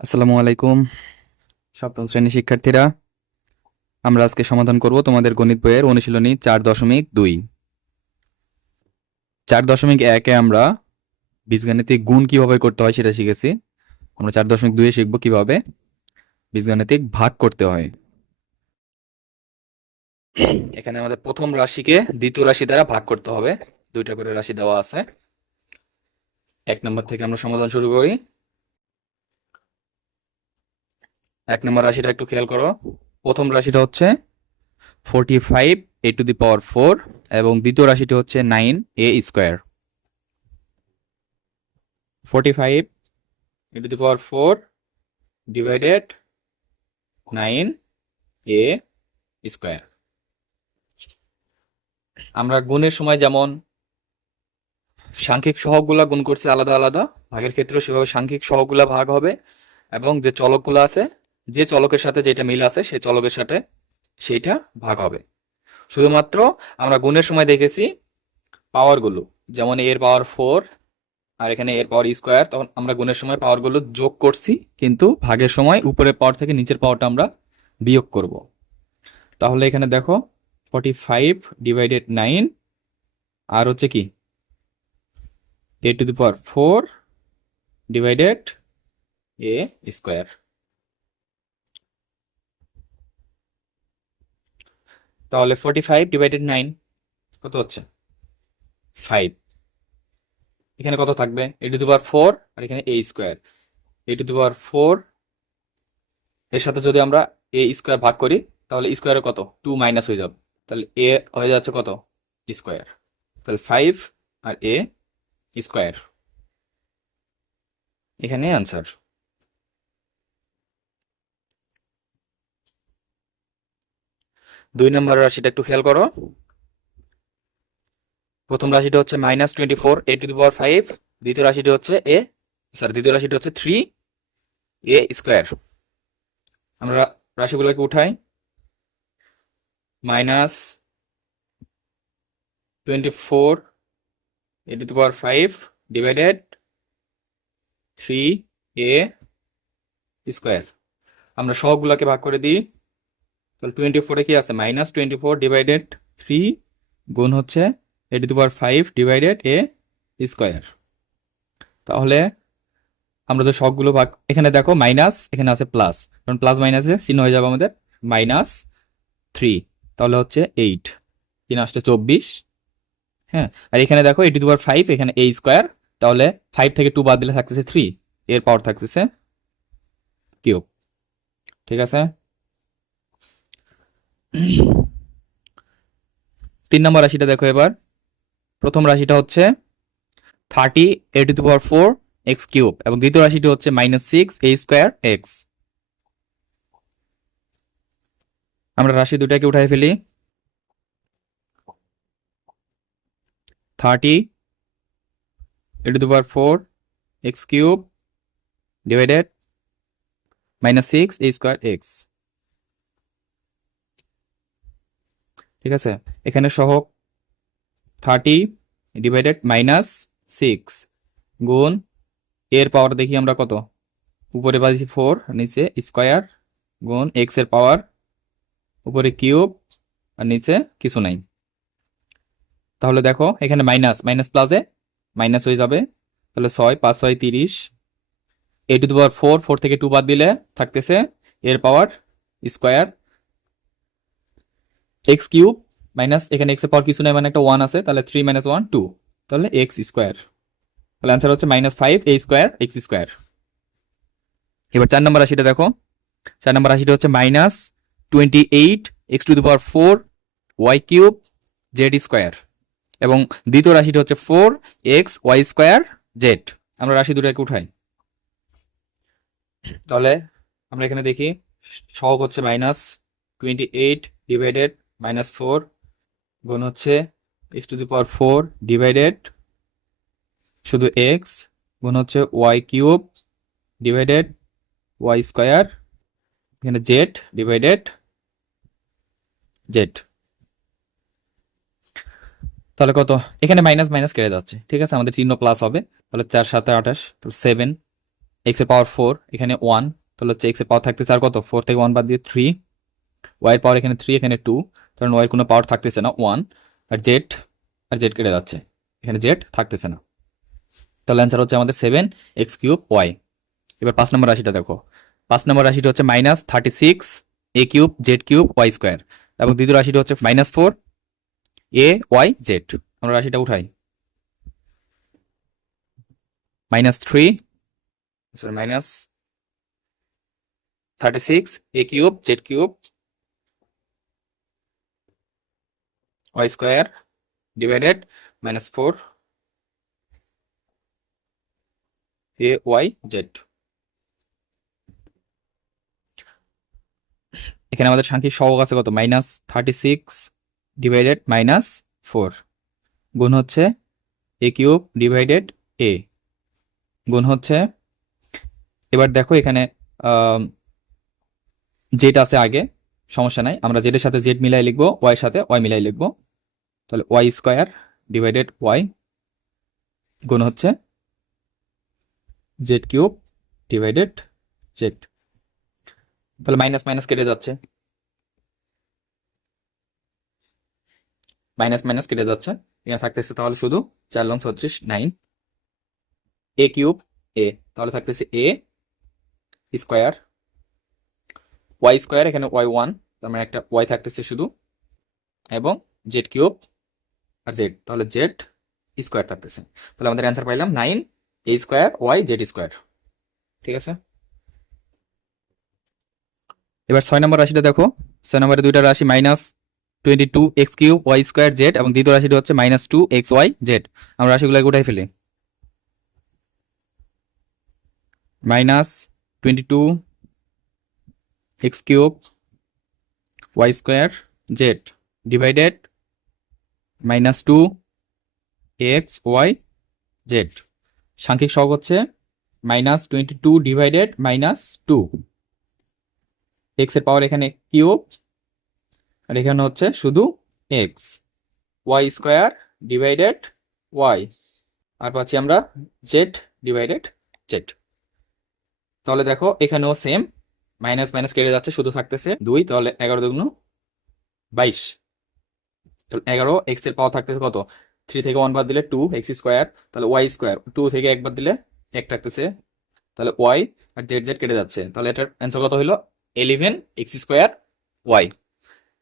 আসসালামু আলাইকুম সপ্তম শ্রেণীর শিক্ষার্থীরা। আমরা আজকে সমাধান করব তোমাদের গণিত বইয়ের অনুশীলনী 4.2। 4.1-এ আমরা বীজগাণিতিক গুণ কিভাবে করতে হয় সেটা শিখেছি। আমরা 4.2-এ শিখব কিভাবে বীজগাণিতিক ভাগ করতে হয়। এখানে আমাদের প্রথম রাশিকে দ্বিতীয় রাশি দ্বারা ভাগ করতে হবে। দুইটা করে রাশি দেওয়া আছে। 1 নম্বর থেকে আমরা সমাধান শুরু করি। 1 নম্বর রাশিটা একটু খেয়াল করো। প্রথম রাশিটা হচ্ছে 45 a টু দি পাওয়ার 4 এবং দ্বিতীয় রাশিটি হচ্ছে 9a square. 45 a to the power 4 divided 9a square. আমরা গুণের সময় যেমন সাংখ্যিক সহগগুলা গুণ করছি আলাদা আলাদা, ভাগের ক্ষেত্রেও সেভাবে সাংখ্যিক সহগগুলা ভাগ হবে এবং যে চলকগুলো আছে, যে চলকের সাথে যেটা মিল আছে সেই চলকের সাথে সেইটা ভাগ হবে। শুধুমাত্র আমরা গুণের সময় দেখেছি পাওয়ারগুলো, যেমন এর পাওয়ার 4 আর এখানে এর পাওয়ার স্কোয়ার, তখন আমরা গুণের সময় পাওয়ারগুলো যোগ করছি, কিন্তু ভাগের সময় উপরের পাওয়ার থেকে নিচের পাওয়ারটা আমরা বিয়োগ করব। তাহলে এখানে দেখো 45 ডিভাইডেড 9 আর হচ্ছে কি a to the power 4 divided a square. তাহলে 45 ডিভাইডেড 9 কত হচ্ছে 5। এখানে কত থাকবে a টু দি পাওয়ার 4 আর এখানে a square. a to the power 4 এর সাথে যদি আমরা a স্কোয়ার ভাগ করি তাহলে স্কোয়ারে কত 2 মাইনাস হয়ে যাবে, তাহলে a হয়ে যাচ্ছে কত স্কোয়ার। তাহলে 5 আর a স্কোয়ার, এখানে আনসার। 2 নম্বর রাশিটা একটু খেয়াল করো। প্রথম রাশিটা হচ্ছে -24 a টু দি পাওয়ার 5, দ্বিতীয় রাশিটি হচ্ছে দ্বিতীয় রাশিটি হচ্ছে 3a স্কোয়ার। আমরা রাশিগুলোকে উঠাই। -24 a to the power 5 divided 3a square. আমরা সহগুলোকে ভাগ করে দিই। তাহলে 24-এ কি আছে -24 ডিভাইডেড 3 গুণ হচ্ছে a to the power 5 divided a square. তাহলে আমরা যে সবগুলো ভাগ, এখানে দেখো মাইনাস, এখানে আছে প্লাস, কারণ প্লাস মাইনাসে চিহ্ন হয়ে যাবে আমাদের -3, তাহলে হচ্ছে 8, 3 আসছে 24। হ্যাঁ, আর এখানে দেখো a টু দি পাওয়ার 5, এখানে a স্কোয়ার, তাহলে 5 থেকে 2 বাদ দিলে থাকতেছে 3, এর পাওয়ার থাকতেছে কিউব। ঠিক আছে। 3 নম্বর রাশিটা দেখো এবার। প্রথম রাশিটা হচ্ছে 30 a to the power 4 x cube এবং দ্বিতীয় রাশিটি হচ্ছে -6 a স্কোয়ার x। আমরা রাশি দুটাকে উঠাই ফেলি। 30 a to the power 4 x cube divided -6 a square x। ঠিক আছে, এখানে সহগ 30 ডিভাইডেড -6 গুণ এর পাওয়ার দেখি আমরা কত, উপরে পাচ্ছি 4, নিচে স্কোয়ার, গুণ x এর পাওয়ার, উপরে কিউব আর নিচে কিছু নাই। তাহলে দেখো এখানে মাইনাস মাইনাস প্লাসে মাইনাস হয়ে যাবে, তাহলে 6 5 6 30, a টু দি পাওয়ার 4, 4 থেকে 2 বাদ দিলে থাকতেছে এর পাওয়ার স্কোয়ার x কিউব মাইনাস, এখানে x এর পাওয়ার কিছু নাই মানে একটা 1 আছে, তাহলে 3 - 1 2, তাহলে x স্কোয়ার। তাহলে অ্যান্সার হচ্ছে -5 a স্কোয়ার x স্কোয়ার। এবার 4 নম্বর রাশিটা দেখো। 4 নম্বর রাশিটা হচ্ছে -28 x two the power 4 y cube z square এবং দ্বিতীয় রাশিটা হচ্ছে 4 x y স্কোয়ার z। আমরা রাশি দুটাকে উঠাই। তাহলে আমরা এখানে দেখি সহগ হচ্ছে -28 ডিভাইডেড -4 গুণ হচ্ছে x two the power 4 divided শুধু x গুণ হচ্ছে y cube divided y square, এখানে z ডিভাইডেড z। তাহলে কত, এখানে মাইনাস মাইনাস কেটে যাচ্ছে, ঠিক আছে, আমাদের চিহ্ন প্লাস হবে, তাহলে 4 7 28, তাহলে 7 এক্স এর পাওয়ার 4, এখানে 1, তাহলে হচ্ছে এক্স এর পাওয়ার থাকতেছে আর কত, 4 থেকে 1 বাদ দিয়ে 3, ওয়াই এর পাওয়ার এখানে 3, এখানে 2, কারণ ওয়াই এর কোনো পাওয়ার থাকতেছে না, 1, আর জেড কেটে যাচ্ছে, এখানে জেড থাকতেছে না, তাহলে অ্যান্সার হচ্ছে আমাদের 7x³ এবার 5 নম্বর রাশিটা দেখো, 5 নম্বর রাশিটা হচ্ছে -36a³ z³ y² এবং দ্বিতীয় রাশিটা হচ্ছে -4a y z। আমরা রাশিটা উঠাই, -3 sorry -36a³ z³ y² divided -4a y z। এখানে আমাদের সাংখ্যিক সহগ আছে কত, -36 ডিভাইডেড -4 গুণ হচ্ছে a³ ডিভাইডেড a গুণ হচ্ছে, এবার দেখো এখানে জেড আছে আগে, সমস্যা নাই, আমরা জেডের সাথে জেড মিলাই লিখবো, ওয়াই এর সাথে ওয়াই মিলাই লিখবো, তাহলে y² ডিভাইডেড ওয়াই গুণ হচ্ছে z³ ডিভাইডেড জেড, তাহলে মাইনাস মাইনাস কেটে যাচ্ছে, এখানে থাকতেছে তাহলে শুধু 4 লং 36 9 a³ a, তাহলে থাকতেছে a² y² এখানে y1, তার মানে একটা y থাকতেছে শুধু, এবং z³ আর z, তাহলে z² থাকতেছে, তাহলে আমাদের অ্যান্সার পাইলাম 9a² z²। ঠিক আছে, এবার 6 নম্বর রাশিটা দেখো, 6 নম্বরে দুইটা রাশি -22x³ y² z এবং দ্বিতীয় রাশিটা হচ্ছে -2xy z। আমরা রাশিগুলোকে উঠাই ফেলি, -22x³ y² z divided -2xy z। সাংখ্যিক সহগ হচ্ছে -22 ডিভাইডেড -2, x এর পাওয়ার এখানে কিউব আর এখানে হচ্ছে শুধু x, y² ডিভাইডেড y, আর পাচ্ছি আমরা z ডিভাইডেড z। তাহলে দেখো এখানেও সেম, মাইনাস মাইনাস কেটে যাচ্ছে, শুধু থাকতেছে 2, তাহলে 11 দুগুণ 22, তাহলে 11, x এর পাওয়ার থাকতেছে কত, 3 থেকে 1 বাদ দিলে 2x², তাহলে y², 2 থেকে 1 বাদ দিলে 1 থাকতেছে, তাহলে y আর z কেটে যাচ্ছে, তাহলে এটার অ্যান্সার কত হলো 11x²y।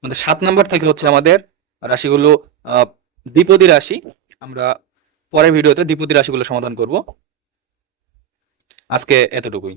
আমাদের 7 নাম্বার থেকে হচ্ছে আমাদের রাশিগুলো দ্বিপদী রাশি, আমরা পরের ভিডিওতে দ্বিপদী রাশিগুলো সমাধান করব। আজকে এতটুকুই।